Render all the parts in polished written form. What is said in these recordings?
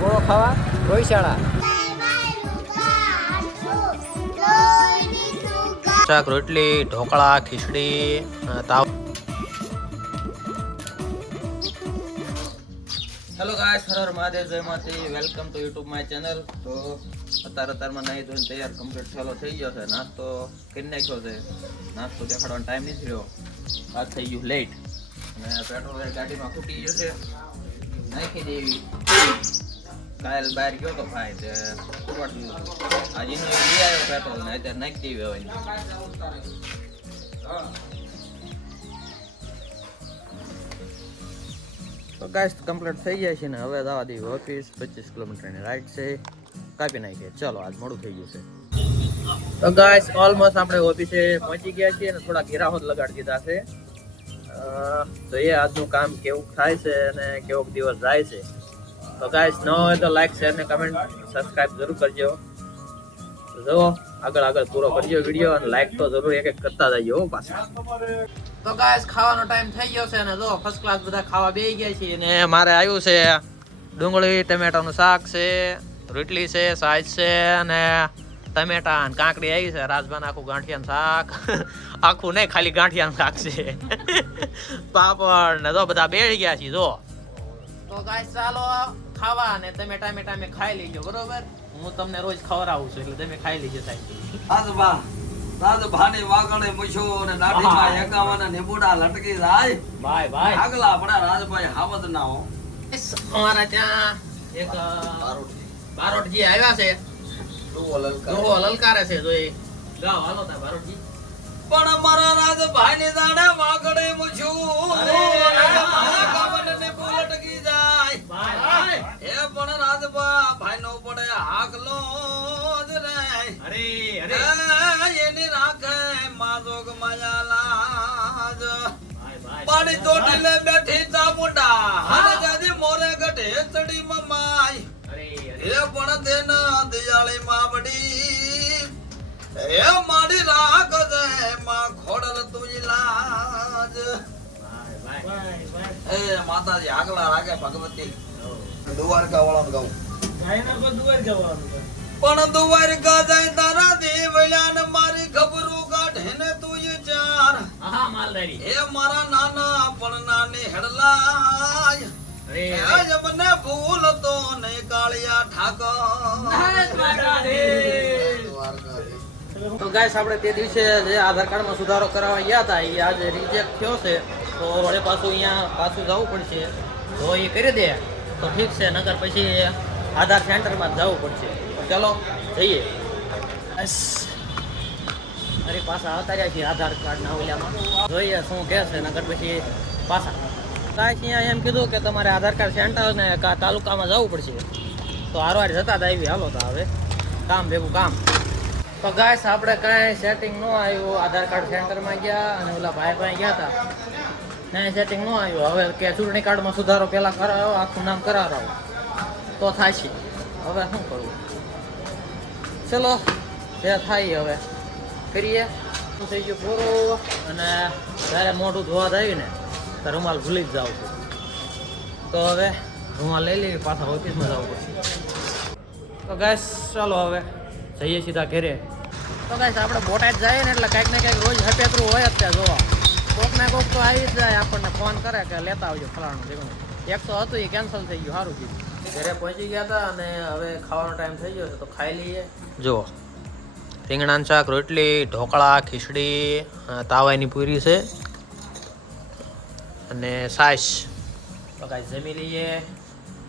ગોળો ખાવા ગોઈશાળા. શાક રોટલી ઢોકળા ખીચડી તાવ. હેલો ગાઈસ, હર હર મહાદેવ, જય માતાજી, welcome to YouTube my channel. તો અત્યારમાં નહીં ધોઈને તૈયાર કમ્પ્લીટ થયેલો થઈ ગયો છે. નાસ્તો કરી નાખ્યો છે. નાસ્તો દેખાડવાનો ટાઈમ નથી રહ્યો. આ થઈ ગયું લેટ અને પેટ્રોલ ગાડીમાં ખૂટી ગયો છે. નાખી દેવી. કાલ બહાર ગયો તો ભાઈ તે ઉપાડી દીધું. આજે લઈ આવ્યો પેટ્રોલ ને અત્યારે નાખી દેવી હવે. તો ગાઈસ કમ્પ્લીટ થઈ જાય છે ને હવે જવા દેવી ઓફિસ. 25 કિલોમીટરની રાઈડ છે, કાપી નાખીએ. ચલો આજ મોડું થઈ ગયું છે. તો ગાઈસ ઓલમોસ્ટ આપણે ઓફિસે પહોંચી ગયા છીએ અને થોડા ઘેરાહોદ લગાડી દીધા છે. તો એ આજનું કામ કેવું થાય છે અને કેવો દિવસ જાય છે. તો ગાઈસ ન હોય તો લાઈક શેર ને કમેન્ટ સબસ્ક્રાઇબ જરૂર કરજો. જો આગળ પૂરો કરજો વિડીયો અને લાઈક તો જરૂર એક કરતા જજો પાછા. તો ગાઈસ ખાવાનો ટાઈમ થઈ ગયો છે અને જો ફર્સ્ટ ક્લાસ બધા ખાવા બેસી ગયા છે. અને મારે આવ્યું છે ડુંગળી ટમેટાનું શાક છે, રોટલી છે, સાઈઝ છે અને ટમેટા અને કાંકડી આવી છે. રાજભાન આખું ગાંઠિયાનું શાક આખું નહીં, ખાલી ગાંઠિયાનું શાક છે. પાપડ ને જો બધા બેસી ગયા છે. જો તો ગાઈસ ચાલો ખાવા અને તમે ટામેટા મેં ખાઈ લેજો, બરોબર? હું તમને રોજ ખવડાવું છું એટલે તમે ખાઈ લેજો સાહેબ. ભાને વાગડે મૂછો ને દાઢીમાં એકાવાના નીબુડા લટકી જાય. ભાઈ આગલા આપણા રાજભાઈ હાવદ ના હો. અમારા ત્યાં એક બારોટજી આવ્યા છે. ડોળો લલકારે છે. જો એ ગાવ હાલો તા બારોટજી. પણ અમારા રાજભાઈ ને દાડે વાગડે મૂછું એકાવાના નીબુ લટકી જાય. ભાઈ એ પણ રાજભાઈ નો પડે હાકલો જ રે. અરે એની રાખે માજોગ માયા લાજ. ભાઈ પાણી ચોટીલે બેઠી ચામુંડા હારે જાદી મોરે ગઢે ચડી મમાય. અરે એ પણ તેન દિયાળી માવડી એ માડી રાખ દે માં ખોડલ તુજી લાજ. એ માતાજી આગલા રાખે ભગવતી. દ્વારકા વાળાનું ગાઉં પણ દ્વારકા જાય તારા દેવળ્યા ને મારી ખબરું કાઢે ને તું ચાર. આહા માલધારી. એ મારા નાના પણ નાની હેડલાય. આજ મને ભૂલ તો ને કાળિયા ઠાકર. તો ગાઈસ આપણે તે દિવસે જે આધાર કાર્ડમાં સુધારો કરાવવા ગયા હતા એ આજે રિજેક્ટ થયો છે. તો વળે પાછું જવું પડશે. તો એ કરી દે તો ઠીક છે, નકર પછી આધાર સેન્ટરમાં જવું પડશે. ચલો જઈએ. અરે પાછા આવતા રહ્યા છીએ આધાર કાર્ડના ઓલામાં. જોઈએ શું કહે છે, નકર પછી પાછા કાંઈ અહીંયા એમ કીધું કે તમારે આધાર કાર્ડ સેન્ટર ને તાલુકામાં જવું પડશે. તો હારવાર જતા જ આવી. હાલો તો હવે કામ ભેગું કામ. તો ગાઈસ આપણે કાંઈ સેટિંગ ન આવ્યું. આધાર કાર્ડ સેન્ટરમાં ગયા અને ઓલા ભાઈ ગયા હતા, કાંઈ સેટિંગ ન આવ્યું. હવે કે ચૂંટણી કાર્ડમાં સુધારો પહેલાં કરાવો, આખું નામ કરાવરાવો તો થાય છે. હવે શું કરવું? ચલો જે થાય હવે કરીએ. શું થઈ ગયું પૂરું. અને જ્યારે મોઢું ધોવા જાય ને તો રૂમાલ ભૂલી જ જાવ છું. તો હવે રૂમાલ લઈ લેવી, પાછા ઓફિસમાં જવું પડશે. તો ગાઈસ ચાલો હવે જઈએ સીધા ઘરે. તો ગાઈસ આપણે બોટાદ જઈએ ને એટલે કાંઈક ને કાંઈક રોજ હપેતરું હોય જ ત્યાં જોવા. કોક ને કોક તો આવી જ જાય, આપણને ફોન કરે કે લેતા આવજો ફલાણું ભેગું. એક તો હતું એ કેન્સલ થઈ ગયું, સારું કીધું. ઘરે પહોંચી ગયા હતા અને હવે ખાવાનો ટાઈમ થઈ ગયો છે તો ખાઈ લઈએ. જો રીંગણાનું શાક, રોટલી, ઢોકળા, ખીચડી, તાવાની પૂરી છે અને સાઈસ. તો કાંઈ જમી લઈએ.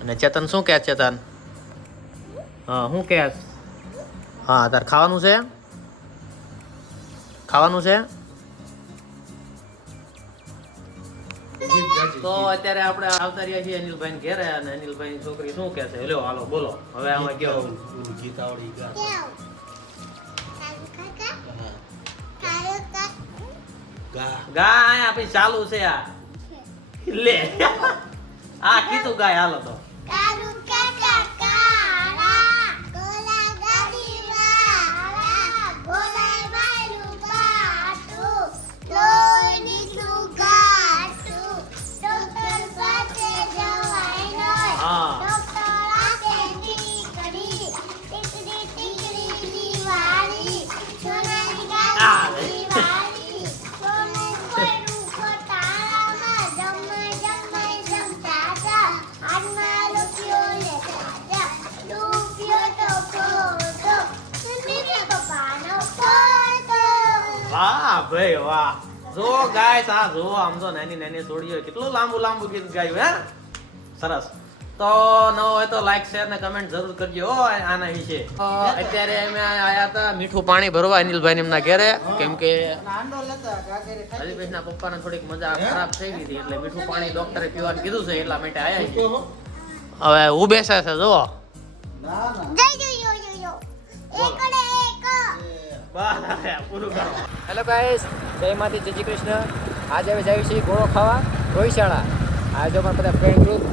અને ચેતન શું કહે? ચેતન હા શું કહે? હા તારે ખાવાનું છે? ખાવાનું છે? તો અત્યારે આપણે આવતા રહ્યા છીએ અનિલભાઈ ઘેરે અને અનિલભાઈ છોકરી શું કહે છે? લ્યો હાલો બોલો હવે આમાં કેવો ગીતાવડી ગા આપણી ચાલુ છે. આ લે આ કીધું ગાય. હાલો તો ભાઈ વાહ. જો ગાઈસ આ જો આમ તો નાની નાની છોડીઓ કેટલું લાંબુ લાંબુ ગીત ગાયું હે. સરસ. તો ન હોય તો લાઈક શેર ને કમેન્ટ જરૂર કરજો હો આના વિશે. અત્યારે અમે આયા હતા મીઠું પાણી ભરવા અનિલભાઈ એમના ઘરે, કેમ કે અનિલભાઈના પપ્પાને થોડીક મજા ખરાબ થઈ ગઈ હતી એટલે મીઠું પાણી ડોક્ટરે પીવાનું કીધું છે એટલા માટે આયા છે. હવે હું બેસે છે જો પૂરું કરો. હેલો ગાઈસ, જય માતી જય શ્રી કૃષ્ણ. આજે હવે જઈએ છીએ ગોળો ખાવા રોહિશાળા. આજે પણ બધા ફ્રેન્ડ ગ્રુપ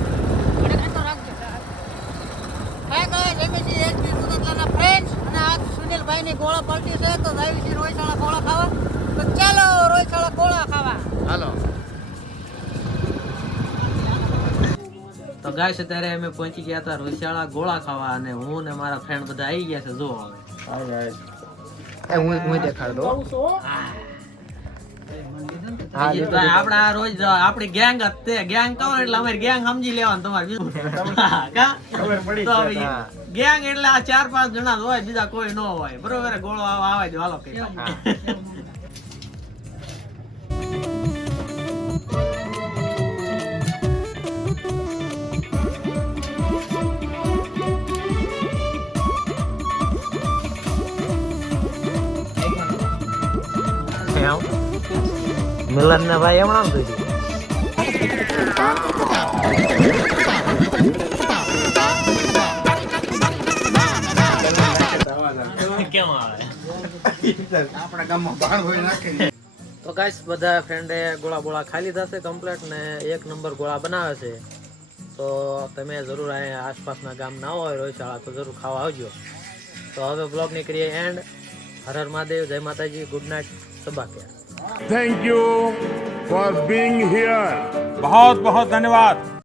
સુનિલભાઈની ગોળા પલટી છે તો જાય છે રોહિશાળા ગોળા ખાવા. તો ચાલો રોહિશાળા ગોળા ખાવા. હાલો. તો ગાઈસ અત્યારે અમે પહોંચી ગયા હતા રોહિશાળા ગોળા ખાવા અને હું ને મારા ફ્રેન્ડ બધા આવી ગયા છે. જો હવે હું દેખાડ દો. આપડા રોજ આપડી ગેંગ તે ગેંગ કહો એટલે અમારી ગેંગ સમજી લેવાનું તમારે બીજું ગેંગ એટલે આ 4-5 જણા જ હોય, બીજા કોઈ ન હોય. બરોબર, ગોળો આવે જ હાલો કઈ. મિલન ને ભાઈ હમણાં જોઈ કેમ આવે આપણા ગામમાં બાણ હોય નાખે. તો ગાઈસ બધા ફ્રેન્ડે ગોળા બોળા ખાઈ લીધા છે કમ્પ્લીટ ને 1 નંબર ગોળા બનાવે છે. તો તમે જરૂર અહીંયા આસપાસના ગામ ના હોય રોહિશાળા તો જરૂર ખાવા આવજો. તો હવે બ્લોગ ની કરીએ એન્ડ. હર હર મહાદેવ, જય માતાજી, ગુડ નાઇટ, સબાક્યા. Thank you for being here. बहुत बहुत धन्यवाद.